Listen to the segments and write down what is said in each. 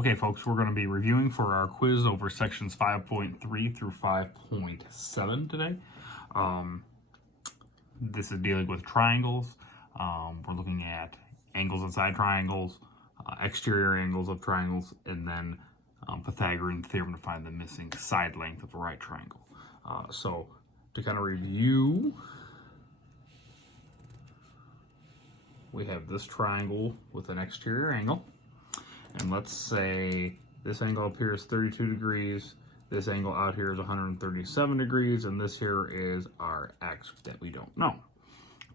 Okay, folks, we're going to be reviewing for our quiz over sections 5.3 through 5.7 today. This is dealing with triangles. We're looking at angles inside triangles, exterior angles of triangles, and then Pythagorean theorem to find the missing side length of a right triangle. So to kind of review, we have this triangle with an exterior angle. And let's say this angle up here is 32 degrees, this angle out here is 137 degrees, and this here is our x that we don't know.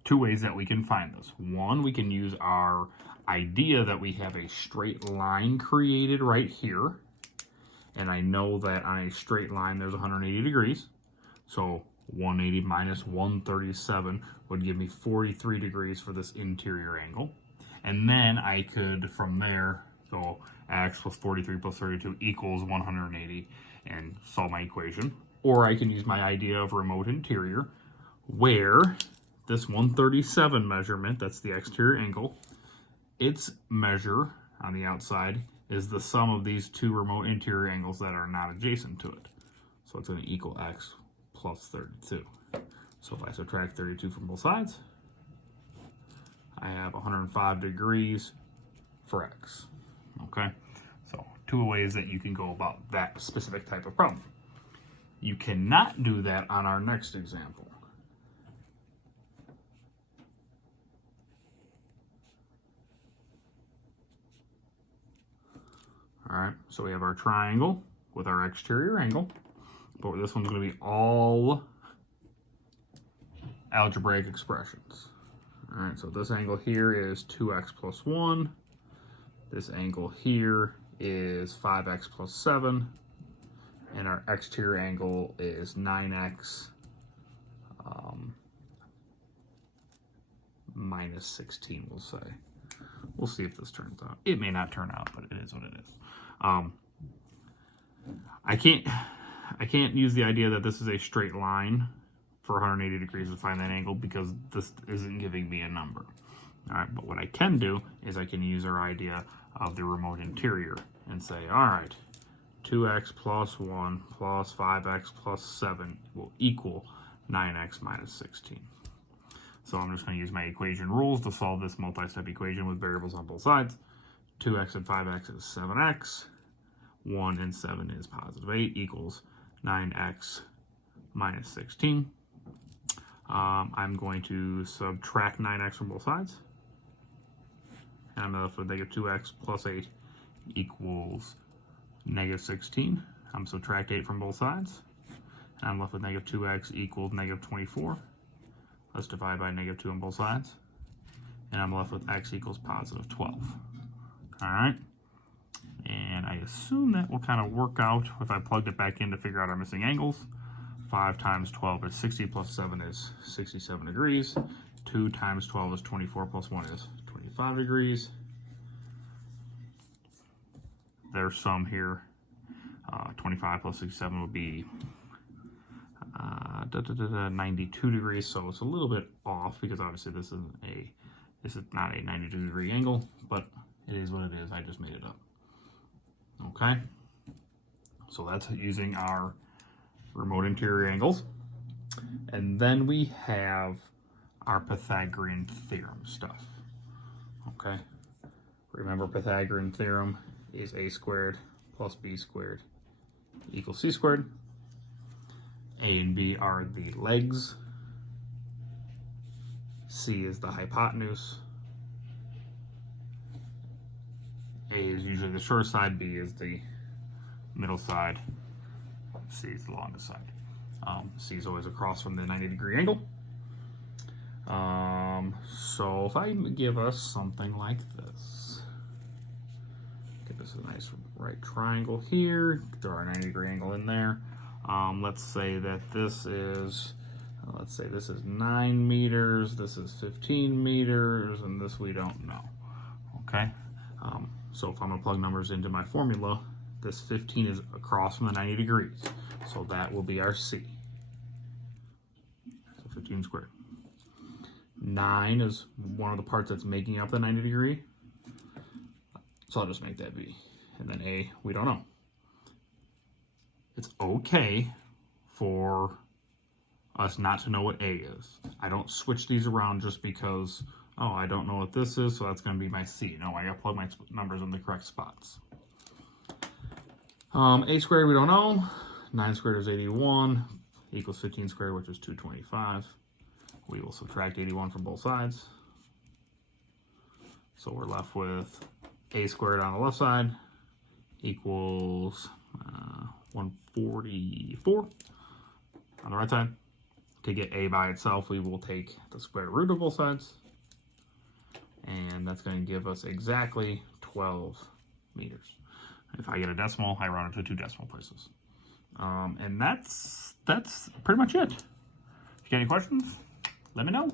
Two ways that we can find this. One, we can use our idea that we have a straight line created right here. And I know that on a straight line there's 180 degrees. So 180 minus 137 would give me 43 degrees for this interior angle. And then I could, from there, go x plus 43 plus 32 equals 180 and solve my equation. Or I can use my idea of remote interior, where this 137 measurement, that's the exterior angle, its measure on the outside is the sum of these two remote interior angles that are not adjacent to it. So it's going to equal x plus 32. So if I subtract 32 from both sides, I have 105 degrees for x. Okay, so two ways that you can go about that specific type of problem. You cannot do that on our next example. All right, so we have our triangle with our exterior angle, but this one's going to be all algebraic expressions. All right, so this angle here is 2x plus 1. This angle here is 5x plus 7. And our exterior angle is 9x minus 16, we'll say. We'll see if this turns out. It may not turn out, but it is what it is. I can't use the idea that this is a straight line for 180 degrees to find that angle because this isn't giving me a number. All right, but what I can do is I can use our idea of the remote interior and say, all right, 2x plus 1 plus 5x plus 7 will equal 9x minus 16. So I'm just going to use my equation rules to solve this multi-step equation with variables on both sides. 2x and 5x is 7x. 1 and 7 is positive 8 equals 9x minus 16. I'm going to subtract 9x from both sides. And I'm left with negative 2x plus 8 equals negative 16. I'm subtract 8 from both sides. And I'm left with negative 2x equals negative 24. Let's divide by negative 2 on both sides. And I'm left with x equals positive 12. All right. And I assume that will kind of work out if I plugged it back in to figure out our missing angles. 5 times 12 is 60 plus 7 is 67 degrees. 2 times 12 is 24 plus 1 is 25 degrees. There's some here. 25 plus 67 would be 92 degrees. So it's a little bit off because obviously this is not a 92 degree angle, but it is what it is. I just made it up. Okay. So that's using our remote interior angles. And then we have our Pythagorean theorem stuff. Okay. Remember, Pythagorean theorem is a squared plus b squared equals c squared. A and b are the legs. C is the hypotenuse. A is usually the short side, B is the middle side, C is the longest side. C is always across from the 90 degree angle. So if I give us something like this, give us a nice right triangle here, throw our 90 degree angle in there. Let's say that this is, 9 meters, this is 15 meters, and this we don't know, okay? So if I'm gonna plug numbers into my formula, this 15 is across from the 90 degrees. So that will be our C. So 15 squared. 9 is one of the parts that's making up the 90 degree. So I'll just make that B. And then A, we don't know. It's okay for us not to know what A is. I don't switch these around just because, oh, I don't know what this is, so that's going to be my C. No, I got to plug my numbers in the correct spots. A squared, we don't know. 9 squared is 81, equals 15 squared, which is 225. We will subtract 81 from both sides. So we're left with A squared on the left side equals 144 on the right side. To get A by itself, we will take the square root of both sides. And that's going to give us exactly 12 meters. If I get a decimal, I round it to 2 decimal places. And that's pretty much it. If you got any questions, let me know.